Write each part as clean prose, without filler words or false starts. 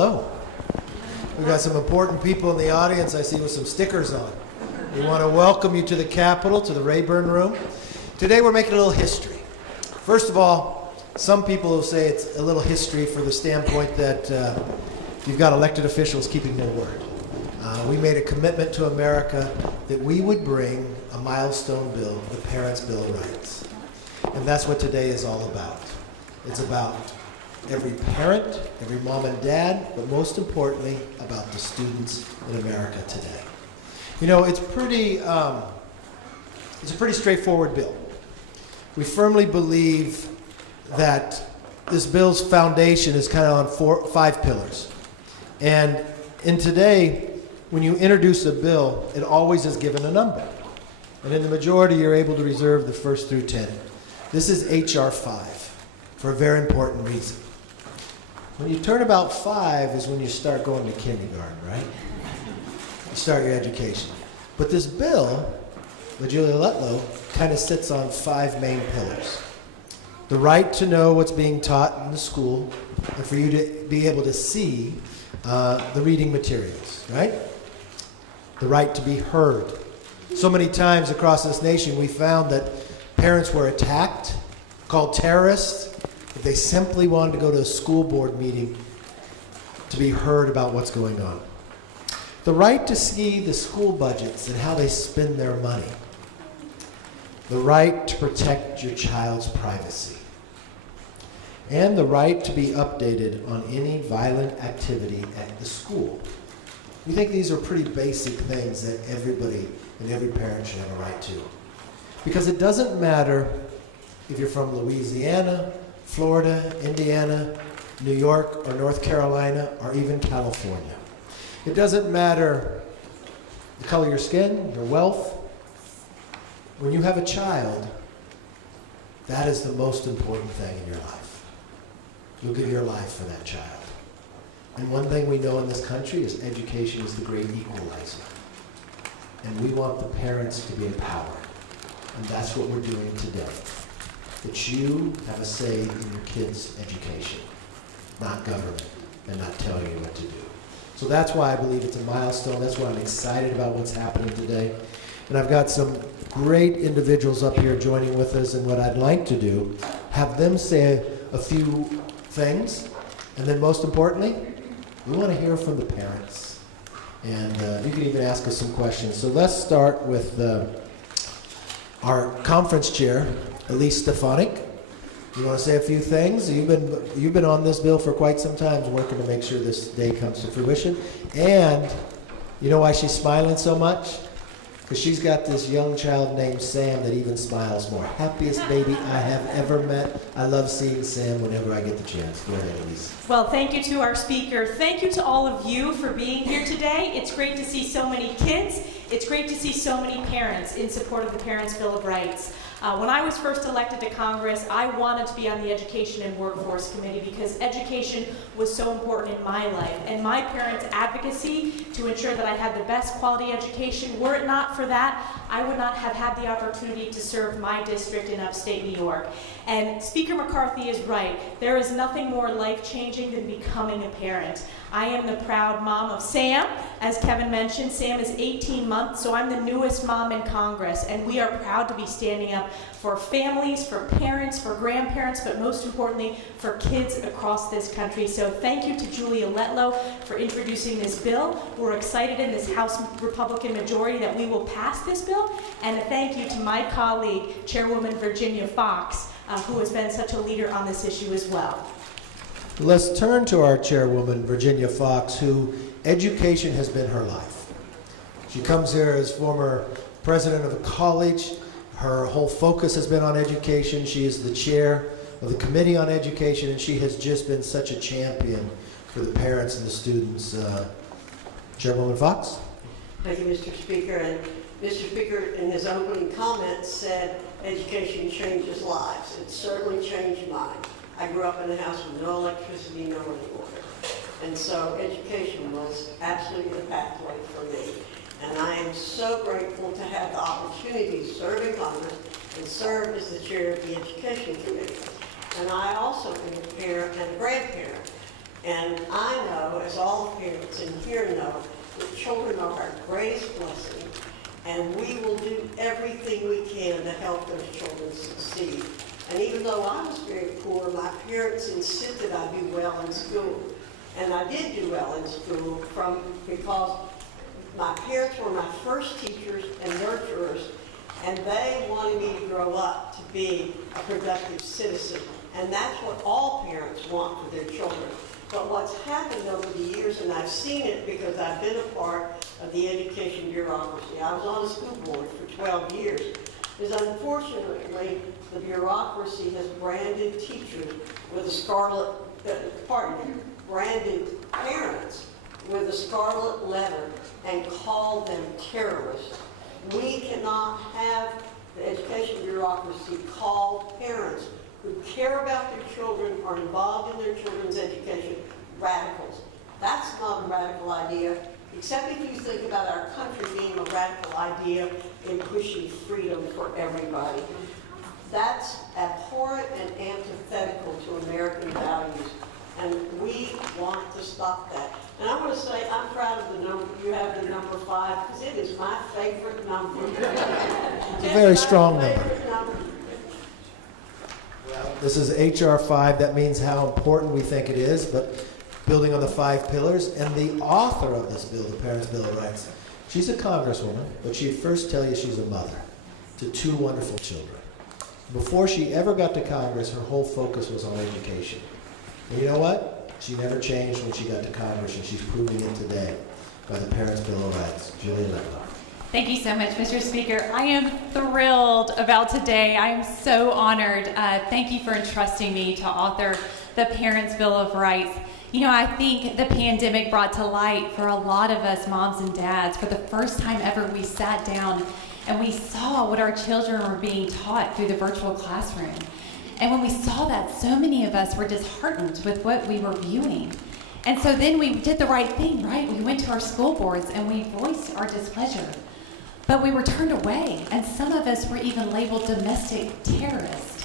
Hello. We've got some important people in the audience I see with some stickers on. We want to welcome you to the Capitol, to the Rayburn Room. Today we're making a little history. First of all, some people will say it's a little history for the standpoint that you've got elected officials keeping their word. We made a commitment to America that we would bring a milestone bill, the Parents' Bill of Rights. And that's what today is all about. It's about every parent, every mom and dad, but most importantly, about the students in America today. You know, it's a pretty straightforward bill. We firmly believe that this bill's foundation is kind of on 5 pillars. And in today, when you introduce a bill, it always is given a number. And in the majority, you're able to reserve the first through 10. This is H.R. 5 for a very important reason. When you turn about 5 is when you start going to kindergarten, right? You start your education. But this bill, the Julia Letlow, kind of sits on 5 main pillars. The right to know what's being taught in the school, and for you to be able to see the reading materials, right? The right to be heard. So many times across this nation we found that parents were attacked, called terrorists, if they simply wanted to go to a school board meeting to be heard about what's going on. The right to see the school budgets and how they spend their money. The right to protect your child's privacy. And the right to be updated on any violent activity at the school. We think these are pretty basic things that everybody and every parent should have a right to. Because it doesn't matter if you're from Louisiana, Florida, Indiana, New York, or North Carolina, or even California. It doesn't matter the color of your skin, your wealth. When you have a child, that is the most important thing in your life. You'll give your life for that child. And one thing we know in this country is education is the great equalizer. And we want the parents to be empowered. And that's what we're doing today. That you have a say in your kids' education, not government, and not telling you what to do. So that's why I believe it's a milestone. That's why I'm excited about what's happening today. And I've got some great individuals up here joining with us, and what I'd like to do, have them say a few things, and then most importantly, we want to hear from the parents. And you can even ask us some questions. So let's start with our conference chair, Elise Stefanik. You want to say a few things? You've been on this bill for quite some time, working to make sure this day comes to fruition. And you know why she's smiling so much? Because she's got this young child named Sam that even smiles more. Happiest baby I have ever met. I love seeing Sam whenever I get the chance. Go ahead, Elise. Well, thank you to our speaker. Thank you to all of you for being here today. It's great to see so many kids. It's great to see so many parents in support of the Parents' Bill of Rights. When I was first elected to Congress, I wanted to be on the Education and Workforce Committee because education was so important in my life. And my parents' advocacy to ensure that I had the best quality education, were it not for that, I would not have had the opportunity to serve my district in upstate New York. And Speaker McCarthy is right. There is nothing more life-changing than becoming a parent. I am the proud mom of Sam. As Kevin mentioned, Sam is 18 months, so I'm the newest mom in Congress, and we are proud to be standing up for families, for parents, for grandparents, but most importantly, for kids across this country. So thank you to Julia Letlow for introducing this bill. We're excited in this House Republican majority that we will pass this bill, and a thank you to my colleague, Chairwoman Virginia Fox, who has been such a leader on this issue as well. Let's turn to our chairwoman, Virginia Fox, who education has been her life. She comes here as former president of a college. Her whole focus has been on education. She is the chair of the Committee on Education, and she has just been such a champion for the parents and the students. Chairwoman Fox? Thank you, Mr. Speaker. And Mr. Speaker, in his opening comments, said education changes lives. It certainly changed mine. I grew up in a house with no electricity, no running water. And so education was absolutely the pathway for me. And I am so grateful to have the opportunity to serve in Congress and serve as the chair of the Education Committee. And I also am a parent and a grandparent. And I know, as all parents in here know, that children are our greatest blessing, and we will do everything we can to help those children succeed. And even though I was very poor, my parents insisted I do well in school. And I did do well in school because my parents were my first teachers and nurturers, and they wanted me to grow up to be a productive citizen. And that's what all parents want for their children. But what's happened over the years, and I've seen it because I've been a part of the education bureaucracy. I was on the school board for 12 years. Is unfortunately, the bureaucracy has branded teachers with a branded parents with a scarlet letter and called them terrorists. We cannot have the education bureaucracy call parents who care about their children, are involved in their children's education, radicals. That's not a radical idea, except if you think about our country being a radical idea in pushing freedom for everybody. That's abhorrent and antithetical to American values, and we want to stop that. And I want to say I'm proud of the number. You have the number 5 because it is my favorite number. It's a very strong number. This is H.R. 5. That means how important we think it is, but building on the 5 pillars. And the author of this bill, the Parents' Bill of Rights, she's a congresswoman, but she'd first tell you she's a mother to 2 wonderful children. Before she ever got to Congress, her whole focus was on education. And you know what? She never changed when she got to Congress, and she's proving it today by the Parents' Bill of Rights. Julia Letlow. Thank you so much, Mr. Speaker. I am thrilled about today. I am so honored. Thank you for entrusting me to author the Parents' Bill of Rights. You know, I think the pandemic brought to light for a lot of us moms and dads, for the first time ever, we sat down and we saw what our children were being taught through the virtual classroom. And when we saw that, so many of us were disheartened with what we were viewing. And so then we did the right thing, right? We went to our school boards and we voiced our displeasure. But we were turned away, and some of us were even labeled domestic terrorists.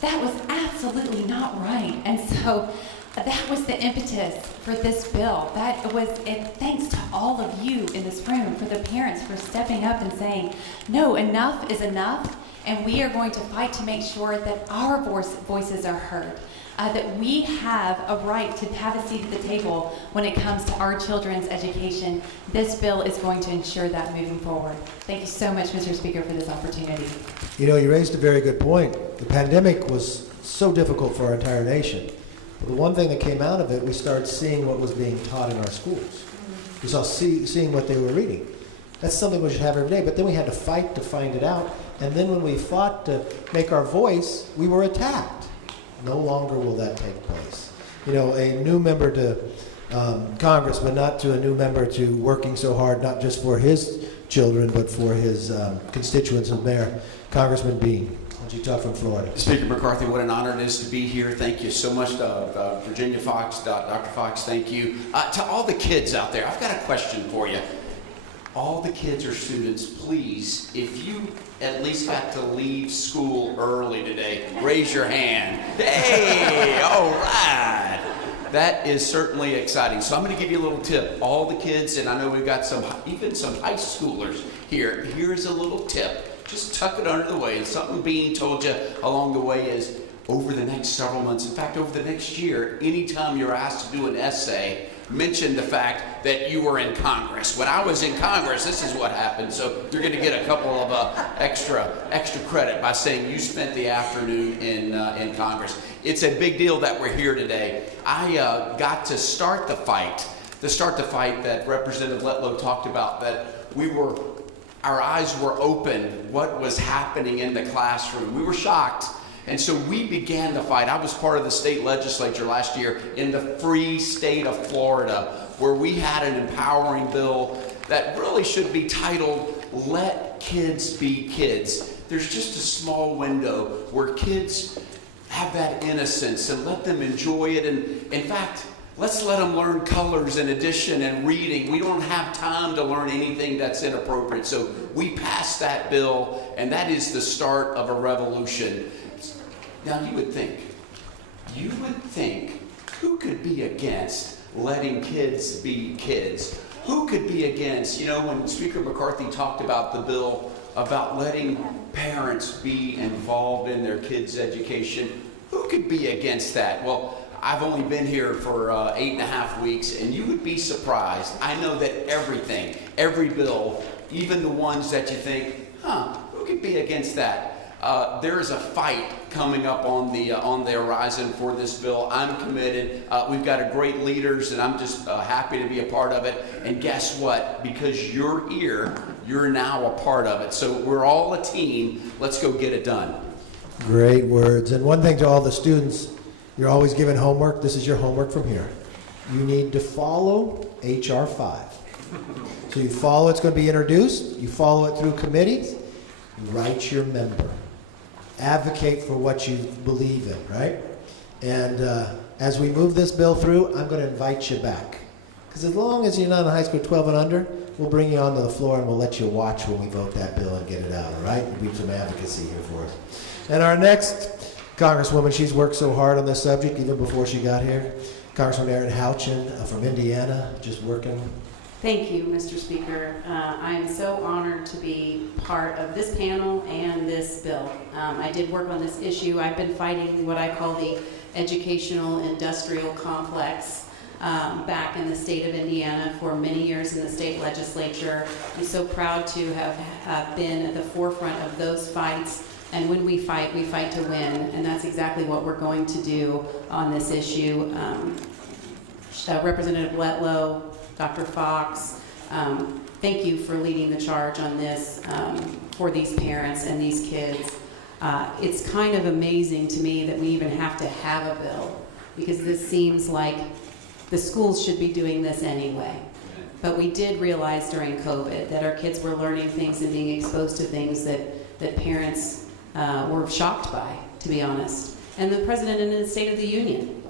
That was absolutely not right. And so that was the impetus for this bill. That was it. Thanks to all of you in this room, for the parents, for stepping up and saying, no, enough is enough, and we are going to fight to make sure that our voices are heard. That we have a right to have a seat at the table when it comes to our children's education. This bill is going to ensure that moving forward. Thank you so much, Mr. Speaker, for this opportunity. You know, you raised a very good point. The pandemic was so difficult for our entire nation. But the one thing that came out of it, we started seeing what was being taught in our schools. We saw seeing what they were reading. That's something we should have every day. But then we had to fight to find it out. And then when we fought to make our voice, we were attacked. No longer will that take place. You know, a new member to Congress, but not to a new member to working so hard, not just for his children, but for his constituents and Mayor, Congressman Bean. Why don't you talk from Florida? Speaker McCarthy, what an honor it is to be here. Thank you so much, Virginia Fox, Dr. Fox, thank you. To all the kids out there, I've got a question for you. All the kids or students, please, if you at least got to leave school early today, raise your hand. Hey, all right. That is certainly exciting. So I'm going to give you a little tip. All the kids, and I know we've got even some high schoolers here. Here's a little tip. Just tuck it under the way. And something Bean told you along the way is over the next several months, in fact, over the next year, anytime you're asked to do an essay, mention the fact that you were in Congress. When I was in Congress, this is what happened. So you're going to get a couple of extra credit by saying you spent the afternoon in Congress. It's a big deal that we're here today. I got to start the fight that Representative Letlow talked about, that our eyes were open, what was happening in the classroom. We were shocked. And so we began the fight. I was part of the state legislature last year in the free state of Florida, where we had an empowering bill that really should be titled, Let Kids Be Kids. There's just a small window where kids have that innocence and let them enjoy it. And in fact, let's let them learn colors and addition and reading. We don't have time to learn anything that's inappropriate. So we passed that bill, and that is the start of a revolution. Now, you would think who could be against letting kids be kids? Who could be against, you know, when Speaker McCarthy talked about the bill about letting parents be involved in their kids' education, who could be against that? Well, I've only been here for 8.5 weeks, and you would be surprised. I know that everything, every bill, even the ones that you think, who could be against that? There is a fight coming up on the horizon for this bill. I'm committed. We've got a great leaders, and I'm just happy to be a part of it. And guess what? Because you're here, you're now a part of it. So we're all a team. Let's go get it done. Great words. And one thing to all the students, you're always given homework. This is your homework from here. You need to follow H.R. 5. So you follow, it's going to be introduced. You follow it through committees. You write your member. Advocate for what you believe in, right? And as we move this bill through, I'm going to invite you back. Because as long as you're not in high school 12 and under, we'll bring you onto the floor and we'll let you watch when we vote that bill and get it out, all right? There'll be some advocacy here for us. And our next Congresswoman, she's worked so hard on this subject even before she got here. Congresswoman Erin Houchin from Indiana, just working. Thank you, Mr. Speaker. I am so honored to be part of this panel and this bill. I did work on this issue. I've been fighting what I call the educational industrial complex back in the state of Indiana for many years in the state legislature. I'm so proud to have been at the forefront of those fights. And when we fight to win. And that's exactly what we're going to do on this issue. Representative Letlow, Dr. Fox, thank you for leading the charge on this for these parents and these kids. It's kind of amazing to me that we even have to have a bill, because this seems like the schools should be doing this anyway. But we did realize during COVID that our kids were learning things and being exposed to things that parents were shocked by, to be honest. And the president in the State of the Union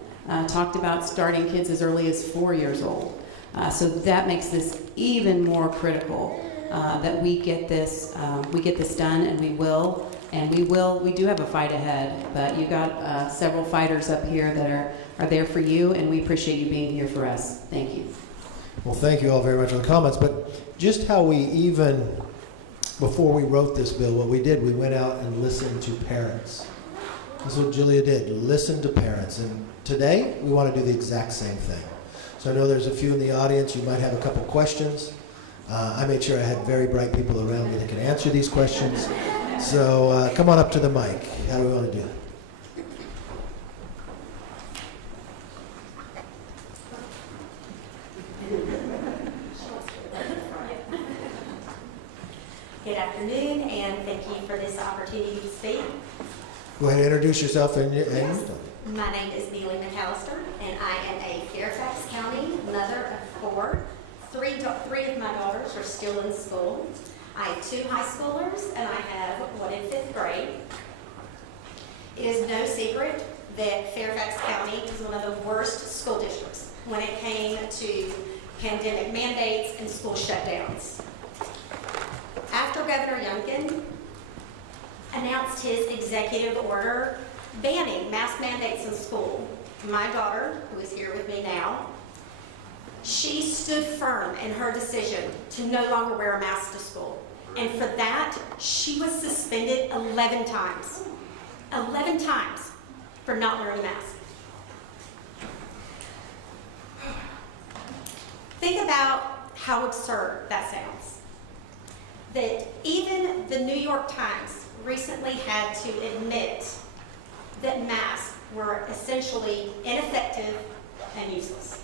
talked about starting kids as early as 4 years old. So that makes this even more critical that we get this done, and we will. And we do have a fight ahead, but you got several fighters up here that are there for you, and we appreciate you being here for us. Thank you. Well, thank you all very much for the comments, but just how we even, before we wrote this bill, what we did, we went out and listened to parents. That's what Julia did, listen to parents. And today, we want to do the exact same thing. So I know there's a few in the audience, you might have a couple questions. I made sure I had very bright people around me that can answer these questions. So come on up to the mic. How do we want to do it? Good afternoon, and thank you for this opportunity to speak. Go ahead and introduce yourself and Yes. My name is Neely McAllister, and I am a Fairfax County mother of four. Three of my daughters are still in school. I have 2 high schoolers, and I have one in 5th grade. It is no secret that Fairfax County is one of the worst school districts when it came to pandemic mandates and school shutdowns. After Governor Youngkin announced his executive order banning mask mandates in school, my daughter, who is here with me now, she stood firm in her decision to no longer wear a mask to school. And for that, she was suspended 11 times. 11 times for not wearing a mask. Think about how absurd that sounds. That even the New York Times recently had to admit that masks were essentially ineffective and useless,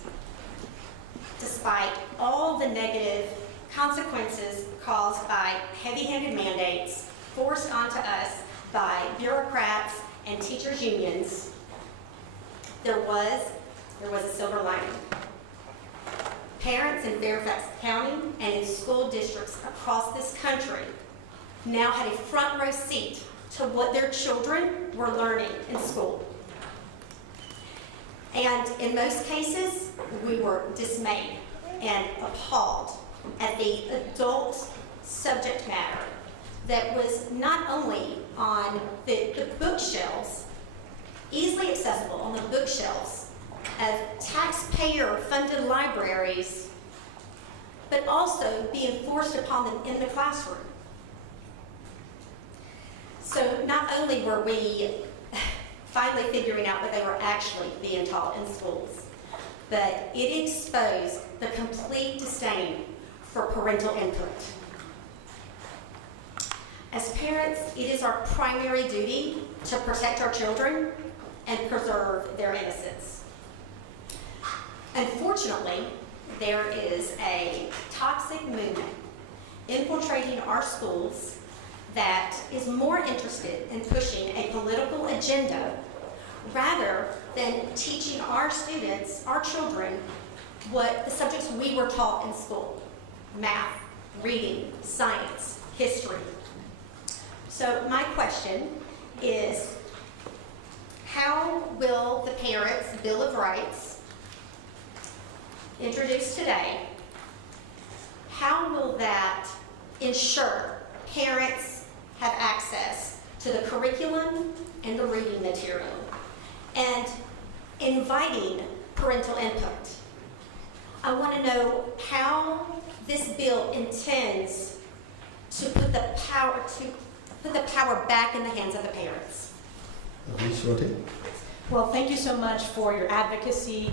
despite all the negative consequences caused by heavy-handed mandates forced onto us by bureaucrats and teachers' unions. There was a silver lining. Parents in Fairfax County and in school districts across this country now had a front row seat to what their children were learning in school. And in most cases, we were dismayed and appalled at the adult subject matter that was not only on the bookshelves, easily accessible on the bookshelves of taxpayer-funded libraries, but also be enforced upon them in the classroom. So not only were we finally figuring out that they were actually being taught in schools, but it exposed the complete disdain for parental input. As parents, it is our primary duty to protect our children and preserve their innocence. Unfortunately, there is a toxic movement infiltrating our schools that is more interested in pushing a political agenda rather than teaching our students, our children, what the subjects we were taught in school: math, reading, science, history. So my question is, how will the Parents' Bill of Rights, introduced today, how will that ensure parents have access to the curriculum and the reading material, and inviting parental input? I want to know how this bill intends to put the power back in the hands of the parents. Well, thank you so much for your advocacy.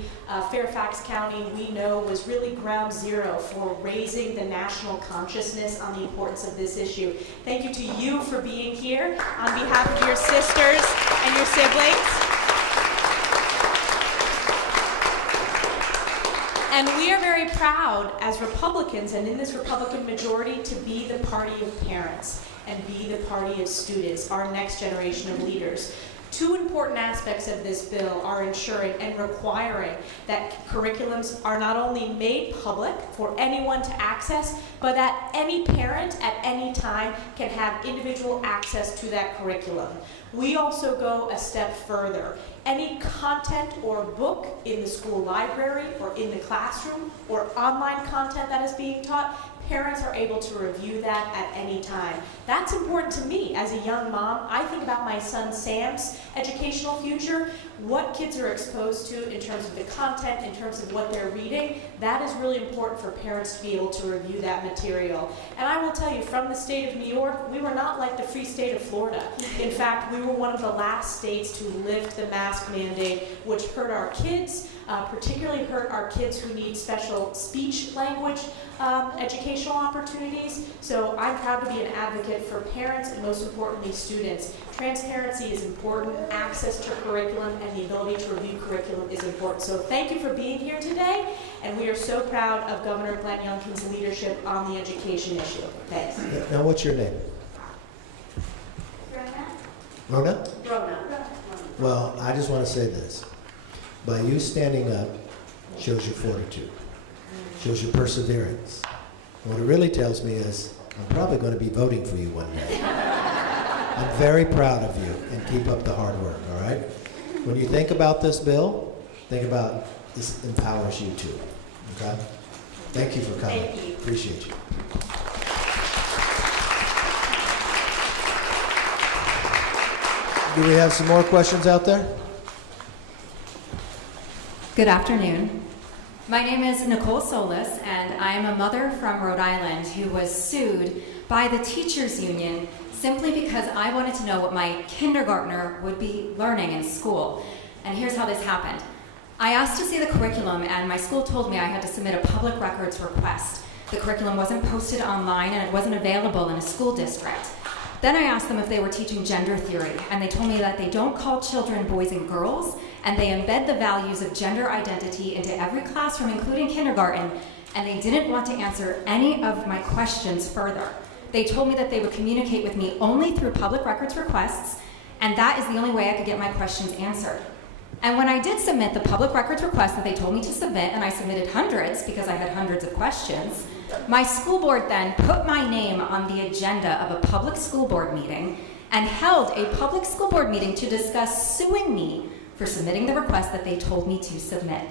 Fairfax County, we know, was really ground zero for raising the national consciousness on the importance of this issue. Thank you to you for being here on behalf of your sisters and your siblings. And we are very proud as Republicans and in this Republican majority to be the party of parents and be the party of students, our next generation of leaders. Two important aspects of this bill are ensuring and requiring that curriculums are not only made public for anyone to access, but that any parent at any time can have individual access to that curriculum. We also go a step further. Any content or book in the school library or in the classroom or online content that is being taught, parents are able to review that at any time. That's important to me as a young mom. I think about my son Sam's educational future, what kids are exposed to in terms of the content, in terms of what they're reading. That is really important for parents to be able to review that material. And I will tell you, from the state of New York, we were not like the free state of Florida. In fact, we were one of the last states to lift the mask mandate, which hurt our kids, particularly hurt our kids who need special speech language educational opportunities. So I'm proud to be an advocate for parents and, most importantly, students. Transparency is important, access to curriculum and the ability to review curriculum is important. So thank you for being here today, and we are so proud of Governor Glenn Youngkin's leadership on the education issue. Thanks. Now, what's your name? Rona? Rona. Well, I just want to say this. By you standing up shows your fortitude, shows your perseverance. And what it really tells me is I'm probably going to be voting for you one day. I'm very proud of you, and keep up the hard work, all right? When you think about this bill, think about this empowers you too, okay? Thank you for coming. Thank you. Appreciate you. Do we have some more questions out there? Good afternoon. My name is Nicole Solis, and I am a mother from Rhode Island who was sued by the teachers union simply because I wanted to know what my kindergartner would be learning in school. And here's how this happened. I asked to see the curriculum, and my school told me I had to submit a public records request. The curriculum wasn't posted online, and it wasn't available in a school district. Then I asked them if they were teaching gender theory, and they told me that they don't call children boys and girls, and they embed the values of gender identity into every classroom, including kindergarten, and they didn't want to answer any of my questions further. They told me that they would communicate with me only through public records requests, and that is the only way I could get my questions answered. And when I did submit the public records request that they told me to submit, and I submitted hundreds because I had hundreds of questions, my school board then put my name on the agenda of a public school board meeting and held a public school board meeting to discuss suing me for submitting the request that they told me to submit.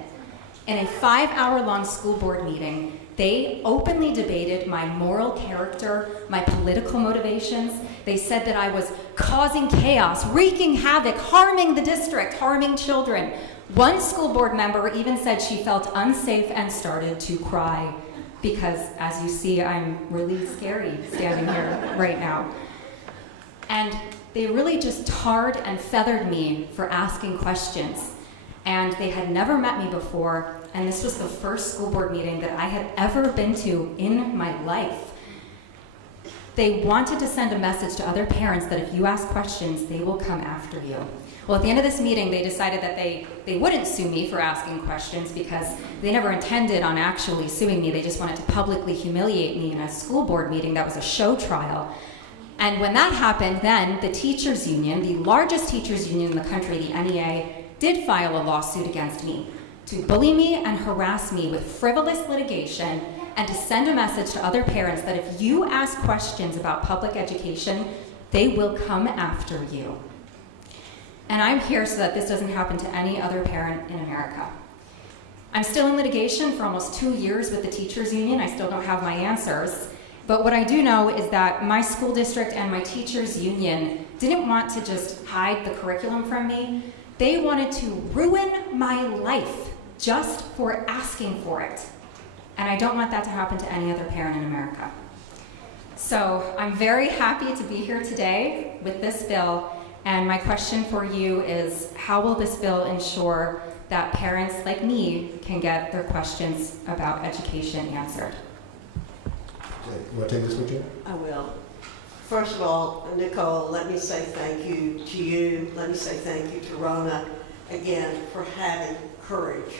In a 5-hour-long school board meeting, they openly debated my moral character, my political motivations. They said that I was causing chaos, wreaking havoc, harming the district, harming children, One school board member even said she felt unsafe and started to cry because, as you see, I'm really scary standing here right now. And they really just tarred and feathered me for asking questions. And they had never met me before, and this was the first school board meeting that I had ever been to in my life. They wanted to send a message to other parents that if you ask questions, they will come after you. Well, at the end of this meeting, they decided that they wouldn't sue me for asking questions because they never intended on actually suing me. They just wanted to publicly humiliate me in a school board meeting that was a show trial. And when that happened, then the teachers union, the largest teachers union in the country, the NEA, did file a lawsuit against me to bully me and harass me with frivolous litigation and to send a message to other parents that if you ask questions about public education, they will come after you. And I'm here so that this doesn't happen to any other parent in America. I'm still in litigation for almost 2 years with the teachers union. I still don't have my answers. But what I do know is that my school district and my teachers union didn't want to just hide the curriculum from me. They wanted to ruin my life just for asking for it. And I don't want that to happen to any other parent in America. So I'm very happy to be here today with this bill. And my question for you is, how will this bill ensure that parents like me can get their questions about education answered? Okay, you want to take this, Virginia? I will. First of all, Nicole, let me say thank you to you. Let me say thank you to Rona again for having courage.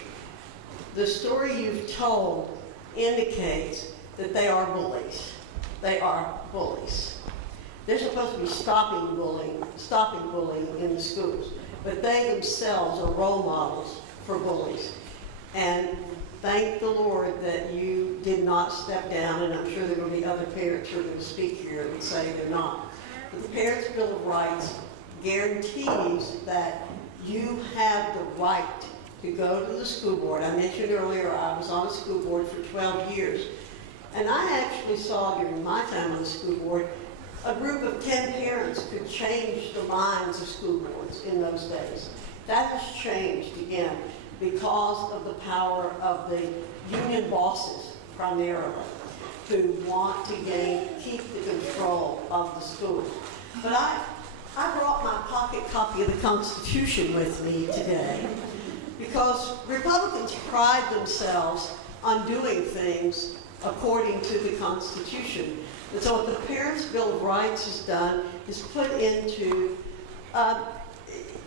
The story you've told indicates that they are bullies. They are bullies. They're supposed to be stopping bullying in the schools, but they themselves are role models for bullies. And thank the Lord that you did not step down, and I'm sure there will be other parents who are going to speak here and say they're not. But the Parents' Bill of Rights guarantees that you have the right to go to the school board. I mentioned earlier I was on a school board for 12 years, and I actually saw during my time on the school board a group of 10 parents could change the minds of school boards in those days. That has changed again because of the power of the union bosses primarily who want to keep the control of the schools. But I brought my pocket copy of the Constitution with me today because Republicans pride themselves on doing things according to the Constitution. And so what the Parents' Bill of Rights has done is put into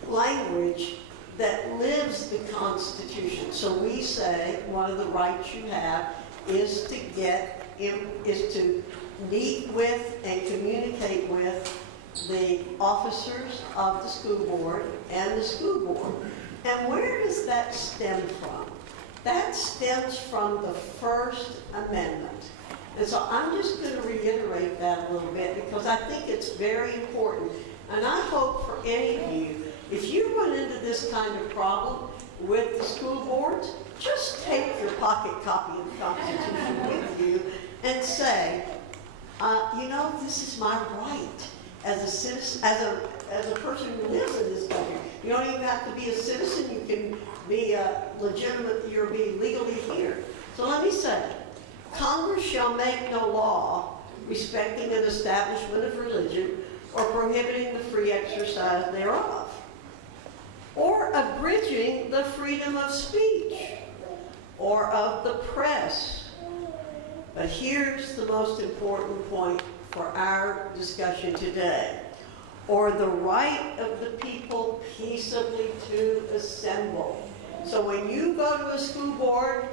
language that lives the Constitution. So we say one of the rights you have is to meet with and communicate with the officers of the school board and the school board. And where does that stem from? That stems from the First Amendment. And so I'm just going to reiterate that a little bit because I think it's very important. And I hope for any of you, if you run into this kind of problem with the school boards, just take your pocket copy of the Constitution with you and say, this is my right as a citizen, as a person who lives in this country. You don't even have to be a citizen. You can be you'll be legally here. So let me say, Congress shall make no law respecting an establishment of religion or prohibiting the free exercise thereof, or abridging the freedom of speech or of the press. But here's the most important point for our discussion today. Or the right of the people peaceably to assemble. So when you go to a school board,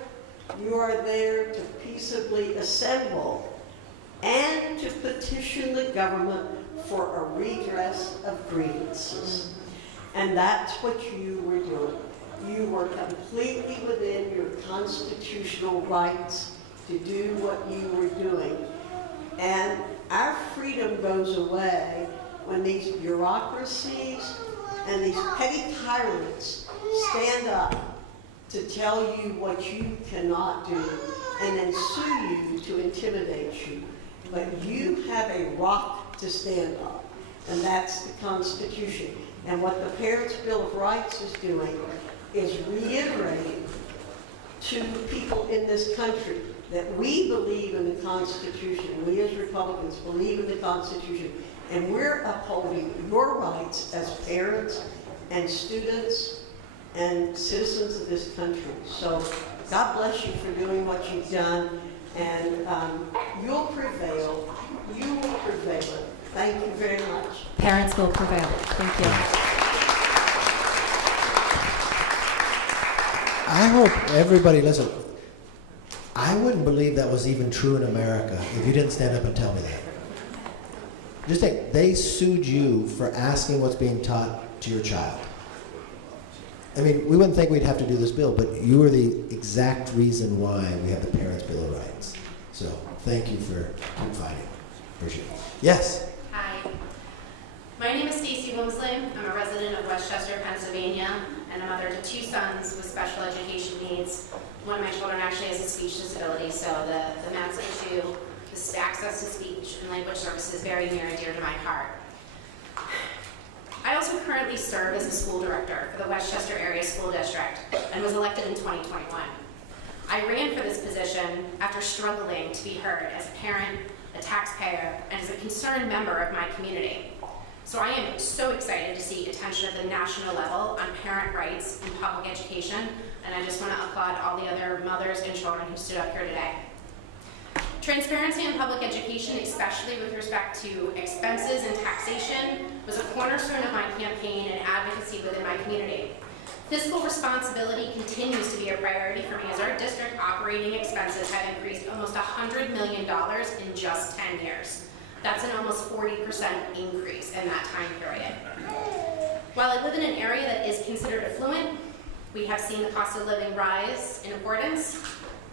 you are there to peaceably assemble and to petition the government for a redress of grievances. And that's what you were doing. You were completely within your constitutional rights to do what you were doing. And our freedom goes away when these bureaucracies and these petty tyrants stand up to tell you what you cannot do and then sue you to intimidate you. But you have a rock to stand on, and that's the Constitution. And what the Parents' Bill of Rights is doing is reiterating to people in this country that we believe in the Constitution. We as Republicans believe in the Constitution, and we're upholding your rights as parents and students and citizens of this country. So God bless you for doing what you've done, and you'll prevail. You will prevail. Thank you very much. Parents will prevail. Thank you. I hope everybody, listen, I wouldn't believe that was even true in America if you didn't stand up and tell me that. Just think, they sued you for asking what's being taught to your child. I mean, we wouldn't think we'd have to do this bill, but you are the exact reason why we have the Parents' Bill of Rights. So, thank you for fighting. Appreciate it. Yes? Hi. My name is Stacy Wimsley. I'm a resident of Westchester, Pennsylvania, and a mother to 2 sons with special education needs. One of my children actually has a speech disability, so the maths issue, the access to speech and language services is very near and dear to my heart. I also currently serve as a school director for the Westchester Area School District and was elected in 2021. I ran for this position after struggling to be heard as a parent, a taxpayer, and as a concerned member of my community. So I am so excited to see attention at the national level on parent rights in public education, and I just want to applaud all the other mothers and children who stood up here today. Transparency in public education, especially with respect to expenses and taxation, was a cornerstone of my campaign and advocacy within my community. Fiscal responsibility continues to be a priority for me as our district operating expenses have increased almost $100 million in just 10 years. That's an almost 40% increase in that time period. While I live in an area that is considered affluent, we have seen the cost of living rise in accordance.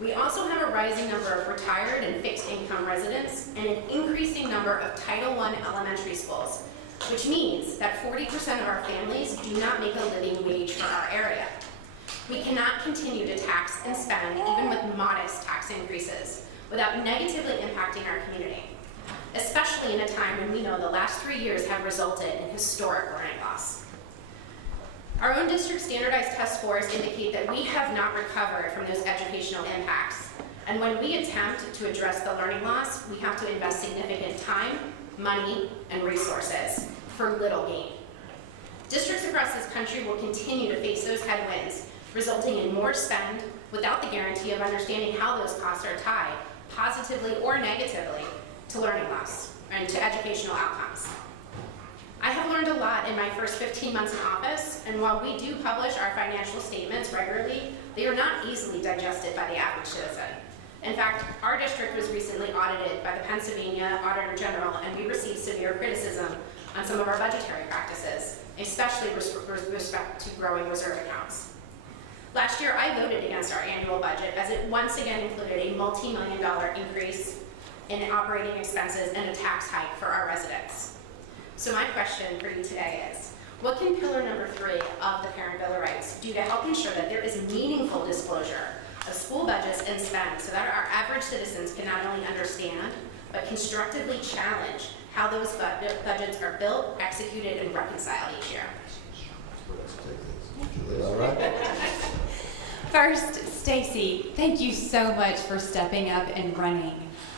We also have a rising number of retired and fixed income residents and an increasing number of Title I elementary schools, which means that 40% of our families do not make a living wage for our area. We cannot continue to tax and spend, even with modest tax increases, without negatively impacting our community, especially in a time when we know the last 3 years have resulted in historic learning loss. Our own district standardized test scores indicate that we have not recovered from those educational impacts. And when we attempt to address the learning loss, we have to invest significant time, money, and resources for little gain. Districts across this country will continue to face those headwinds, resulting in more spend without the guarantee of understanding how those costs are tied, positively or negatively, to learning loss and to educational outcomes. I have learned a lot in my first 15 months in office, and while we do publish our financial statements regularly, they are not easily digested by the average citizen. In fact, our district was recently audited by the Pennsylvania Auditor General, and we received severe criticism on some of our budgetary practices, especially with respect to growing reserve accounts. Last year, I voted against our annual budget as it once again included a multi-million-dollar increase in operating expenses and a tax hike for our residents. So my question for you today is, what can pillar number 3 of the Parent Bill of Rights do to help ensure that there is meaningful disclosure of school budgets and spend so that our average citizens can not only understand, but constructively challenge how those budgets are built, executed, and reconciled each year? All right. First, Stacy, thank you so much for stepping up and running.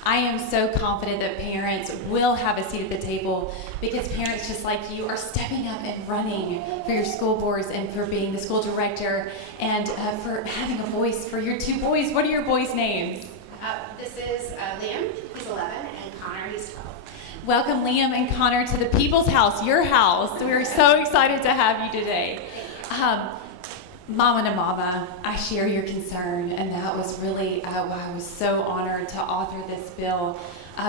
I am so confident that parents will have a seat at the table because parents just like you are stepping up and running for your school boards and for being the school director and for having a voice for your 2 boys. What are your boys' names? This is Liam, he's 11, and Connor, he's 12. Welcome Liam and Connor to the People's House, your house. We're so excited to have you today. Mama to Mama, I share your concern, and that was really why I was so honored to author this bill,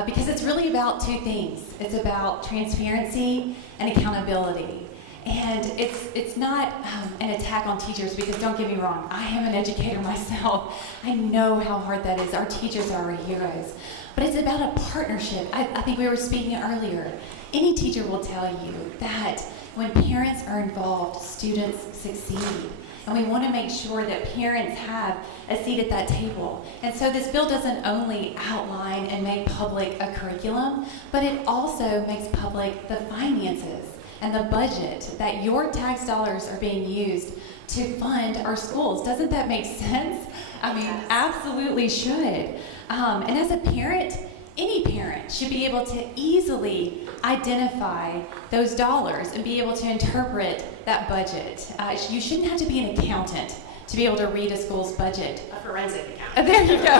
because it's really about 2 things. It's about transparency and accountability. And it's not an attack on teachers, because don't get me wrong, I am an educator myself. I know how hard that is. Our teachers are our heroes. But it's about a partnership. I think we were speaking earlier. Any teacher will tell you that when parents are involved, students succeed. And we want to make sure that parents have a seat at that table. And so this bill doesn't only outline and make public a curriculum, but it also makes public the finances and the budget that your tax dollars are being used to fund our schools. Doesn't that make sense? I mean, absolutely should. And as a parent, any parent should be able to easily identify those dollars and be able to interpret that budget. You shouldn't have to be an accountant to be able to read a school's budget. A forensic accountant. There you go.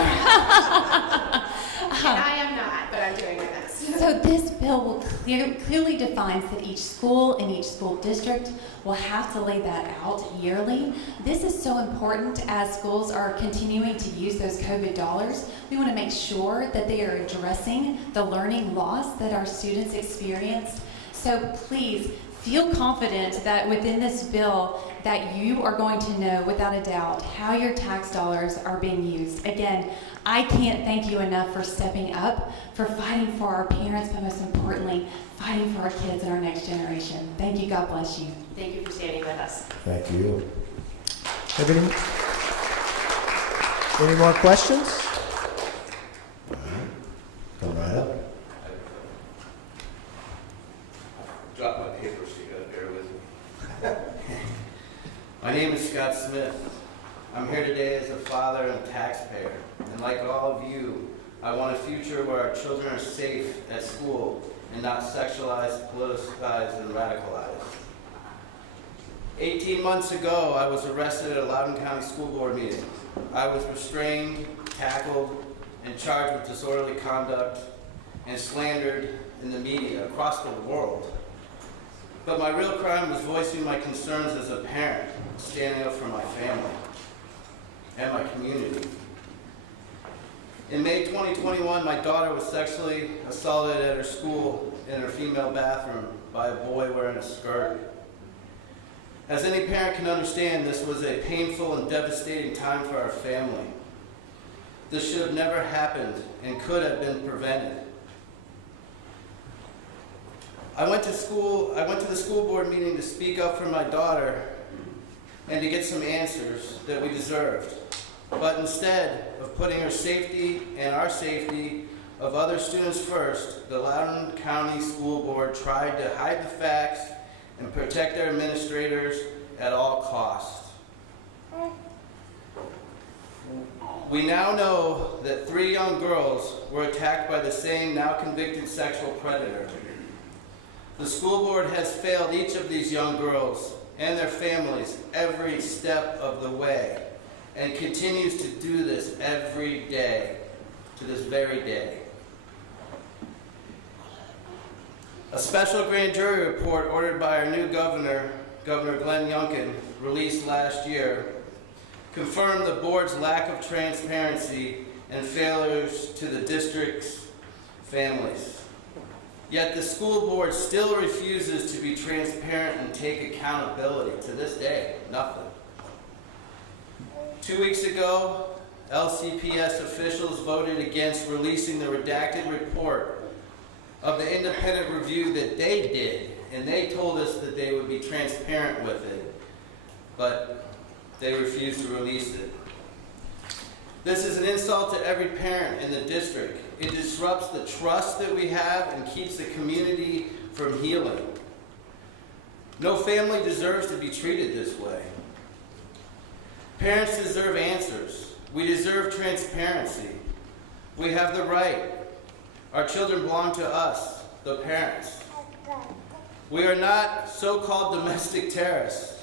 And I am not, but I'm doing my best. So this bill will clearly defines that each school and each school district will have to lay that out yearly. This is so important as schools are continuing to use those COVID dollars. We want to make sure that they are addressing the learning loss that our students experienced. So please feel confident that within this bill that you are going to know without a doubt how your tax dollars are being used. Again, I can't thank you enough for stepping up, for fighting for our parents, but most importantly, fighting for our kids and our next generation. Thank you. God bless you. Thank you for standing with us. Thank you. Have any more questions? Come right up. Drop my paper so you gotta bear with me. My name is Scott Smith. I'm here today as a father and taxpayer. And like all of you, I want a future where our children are safe at school and not sexualized, politicized, and radicalized. 18 months ago, I was arrested at a Loudoun County School Board meeting. I was restrained, tackled, and charged with disorderly conduct and slandered in the media across the world. But my real crime was voicing my concerns as a parent, standing up for my family and my community. In May 2021, my daughter was sexually assaulted at her school in her female bathroom by a boy wearing a skirt. As any parent can understand, this was a painful and devastating time for our family. This should have never happened and could have been prevented. I went to the school board meeting to speak up for my daughter and to get some answers that we deserved. But instead of putting her safety and our safety of other students first, the Loudoun County School Board tried to hide the facts and protect their administrators at all costs. We now know that 3 young girls were attacked by the same now convicted sexual predator. The school board has failed each of these young girls and their families every step of the way and continues to do this every day, to this very day. A special grand jury report ordered by our new governor, Governor Glenn Youngkin, released last year, confirmed the board's lack of transparency and failures to the district's families. Yet the school board still refuses to be transparent and take accountability. To this day, nothing. 2 weeks ago, LCPS officials voted against releasing the redacted report of the independent review that they did, and they told us that they would be transparent with it, but they refused to release it. This is an insult to every parent in the district. It disrupts the trust that we have and keeps the community from healing. No family deserves to be treated this way. Parents deserve answers. We deserve transparency. We have the right. Our children belong to us, the parents. We are not so-called domestic terrorists.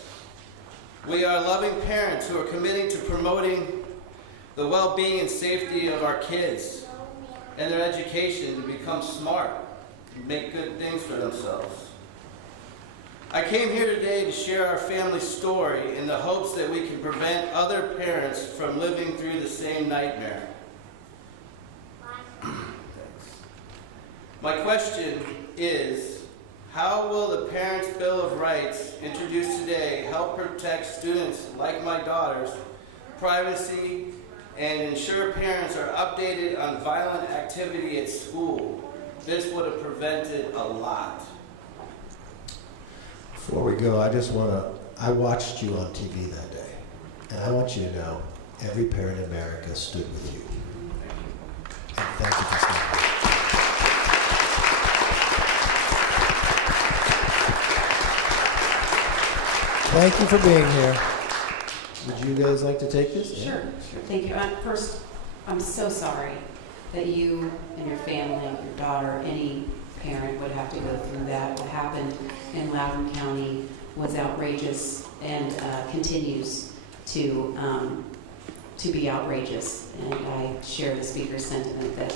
We are loving parents who are committing to promoting the well-being and safety of our kids and their education to become smart and make good things for themselves. I came here today to share our family story in the hopes that we can prevent other parents from living through the same nightmare. My question is, how will the Parents' Bill of Rights introduced today help protect students like my daughter's privacy and ensure parents are updated on violent activity at school? This would have prevented a lot. Before we go, I watched you on TV that day, and I want you to know every parent in America stood with you. And thank you for standing. Thank you for being here. Would you guys like to take this? Sure. Thank you. First, I'm so sorry that you and your family, your daughter, any parent would have to go through that. What happened in Loudoun County was outrageous and continues to be outrageous. And I share the speaker's sentiment that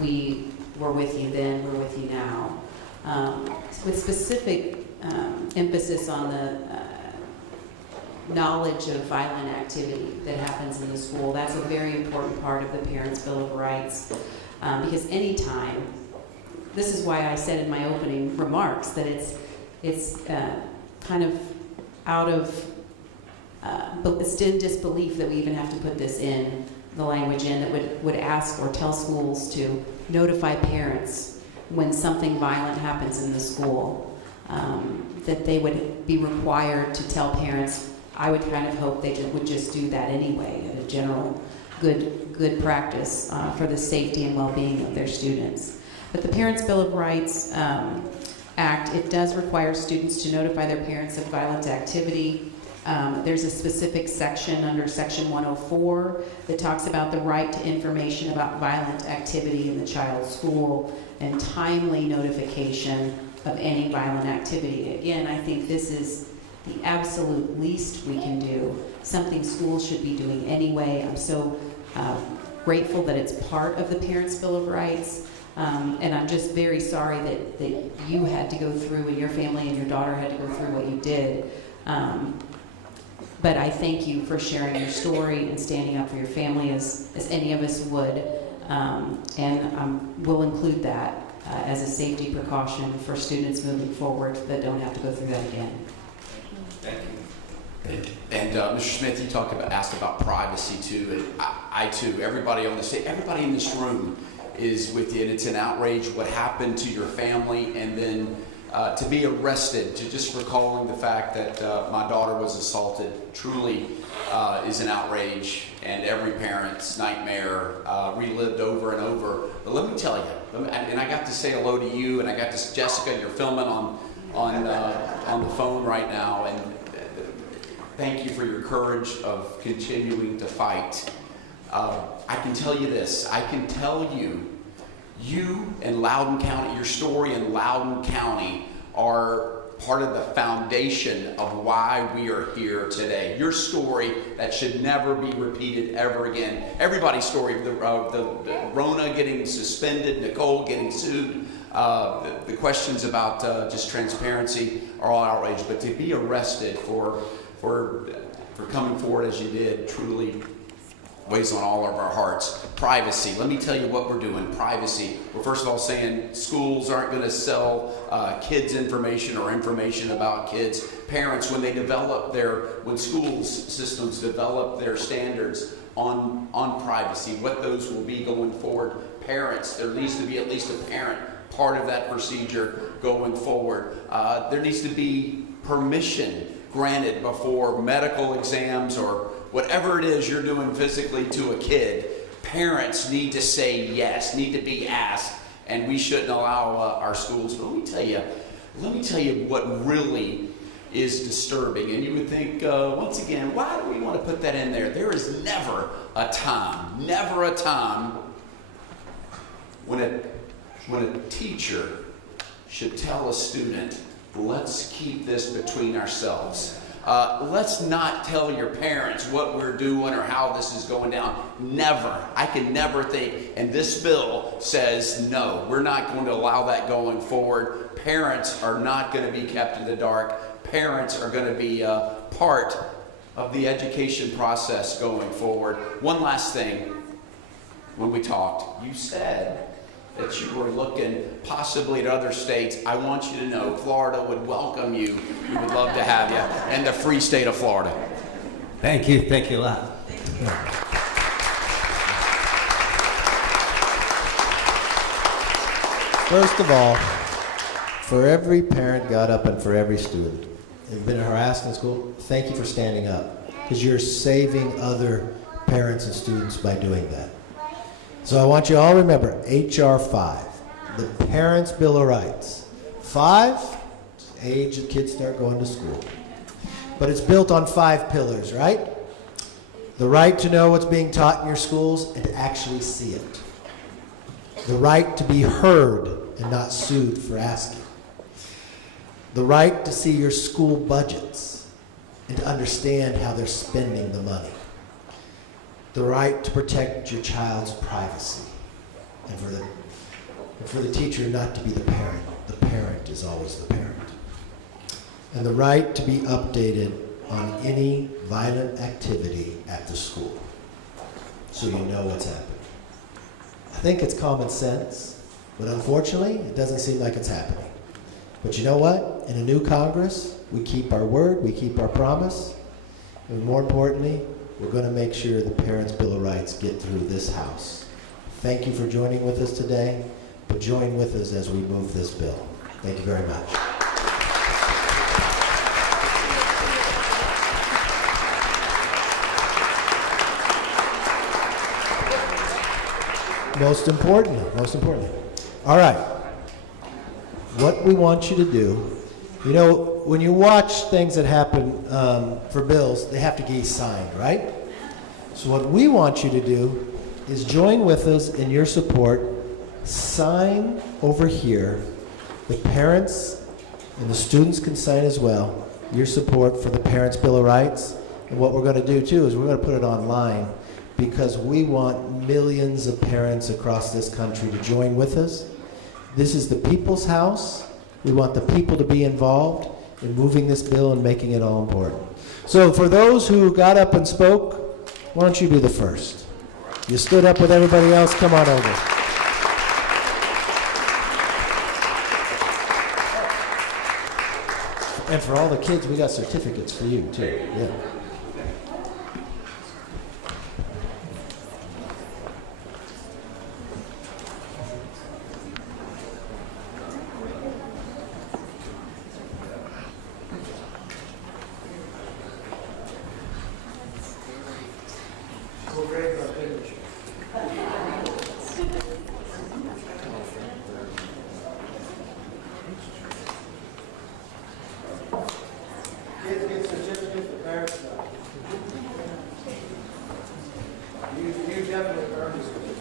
we were with you then, we're with you now. With specific emphasis on the knowledge of violent activity that happens in the school. That's a very important part of the Parents' Bill of Rights, because anytime, this is why I said in my opening remarks that it's kind of out of, it's in disbelief that we even have to put this in, the language in, that would ask or tell schools to notify parents when something violent happens in the school, that they would be required to tell parents. I would kind of hope they would just do that anyway, at a general good practice for the safety and well-being of their students. But the Parents' Bill of Rights Act, it does require students to notify their parents of violent activity. There's a specific section under Section 104 that talks about the right to information about violent activity in the child's school and timely notification of any violent activity. Again, I think this is the absolute least we can do, something schools should be doing anyway. I'm so grateful that it's part of the Parents' Bill of Rights, and I'm just very sorry that you had to go through, and your family and your daughter had to go through what you did. But I thank you for sharing your story and standing up for your family as any of us would, and we'll include that as a safety precaution for students moving forward that don't have to go through that again. Thank you. And Mr. Smith, you asked about privacy too, and I too. Everybody on the stage, everybody in this room is with you, and it's an outrage what happened to your family, and then to be arrested, to just recalling the fact that my daughter was assaulted, truly is an outrage, and every parent's nightmare, relived over and over. But let me tell you, and I got to say hello to you, and I got to Jessica. You're filming on the phone right now, and thank you for your courage of continuing to fight. I can tell you this. I can tell you, you and Loudoun County, your story in Loudoun County are part of the foundation of why we are here today. Your story that should never be repeated ever again. Everybody's story, the Rona getting suspended, Nicole getting sued, the questions about just transparency are all outraged. But to be arrested for coming forward as you did truly weighs on all of our hearts. Privacy. Let me tell you what we're doing. Privacy. We're first of all saying schools aren't going to sell kids information or information about kids. Parents, when schools systems develop their standards on privacy, what those will be going forward. Parents, there needs to be at least a parent part of that procedure going forward. There needs to be permission granted before medical exams or whatever it is you're doing physically to a kid. Parents need to say yes, need to be asked, and we shouldn't allow our schools. But let me tell you what really is disturbing. And you would think, once again, why do we want to put that in there? There is never a time when a teacher should tell a student, let's keep this between ourselves. Let's not tell your parents what we're doing or how this is going down. Never. I can never think. And this bill says, no, we're not going to allow that going forward. Parents are not going to be kept in the dark. Parents are going to be part of the education process going forward. One last thing. When we talked, you said that you were looking possibly at other states. I want you to know Florida would welcome you. We would love to have you in the free state of Florida. Thank you a lot. First of all, for every parent got up and for every student who've been harassed in school, thank you for standing up, because you're saving other parents and students by doing that. So I want you all to remember H.R. 5, the Parents' Bill of Rights. 5, age the kids start going to school. but it's built on 5 pillars, right? The right to know what's being taught in your schools and to actually see it. The right to be heard and not sued for asking. The right to see your school budgets and to understand how they're spending the money. The right to protect your child's privacy. And for the teacher not to be the parent. The parent is always the parent. And the right to be updated on any violent activity at the school, so you know what's happening. I think it's common sense, but unfortunately, it doesn't seem like it's happening. But you know what? In a new Congress, we keep our word, we keep our promise, and more importantly, we're going to make sure the Parents' Bill of Rights get through this House. Thank you for joining with us today, but join with us as we move this bill. Thank you very much. Most importantly. All right. What we want you to do, you know, when you watch things that happen for bills, they have to get signed, right? So what we want you to do is join with us in your support. Sign over here. The parents and the students can sign as well. Your support for the Parents' Bill of Rights. And what we're going to do too is we're going to put it online, because we want millions of parents across this country to join with us. This is the people's house. We want the people to be involved in moving this bill and making it all important. So for those who got up and spoke, why don't you be the first? You stood up with everybody else, come on over. And for all the kids, we got certificates for you too, yeah. Kids get certificates for parents now. You definitely earned a certificate.